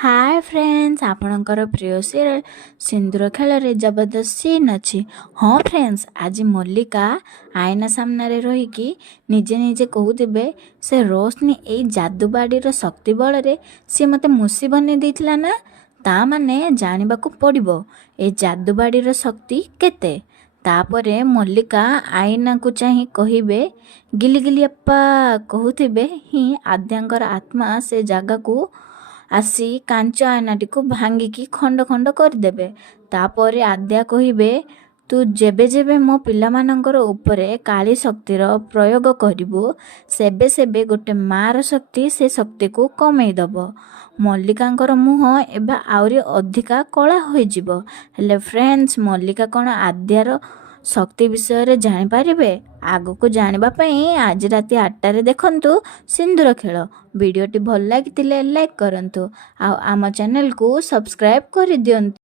Hi friends आपणकर प्रिय serial सिंदूर खेल जबरदस्त सीन अच्छी। हाँ फ्रेंड्स आज मल्लिका आईना सामने रहीकि निजे निजे कहूवे से रोशनी ए जादूबाड़ी शक्ति बल सी मत मुसी बन देता ना ता माने जाना पड़ो ए जादूबाड़ी शक्ति केते। तापरे मल्लिका आईना को चाह कहे गिली गिली अप्पा कहूवे ही आद्यांकर आत्मा से जगह को आसी कांच आयनाटी को भांगिकी खंड खंड करदेबे। तापरे आद्या कहिबे तू जेबे जेबे मो पिलामानंकर उपरे काली शक्तिर प्रयोग करिबो सेबे सेबे गोटे मार शक्ति से शक्ति को कमेई दब। मल्लिकांकर मुह एबे आउरी अधिका कला होई जिवो। हेले फ्रेंड्स मल्लिका कौन आद्यार शक्ति विषय जानीपारे आग को जानिबा पई आज राति 8टारे देखंतु सिंदूर खेल। वीडियोटी भल लगी लाइक करंतु आ आम चैनल को सब्सक्राइब कर दियंतु।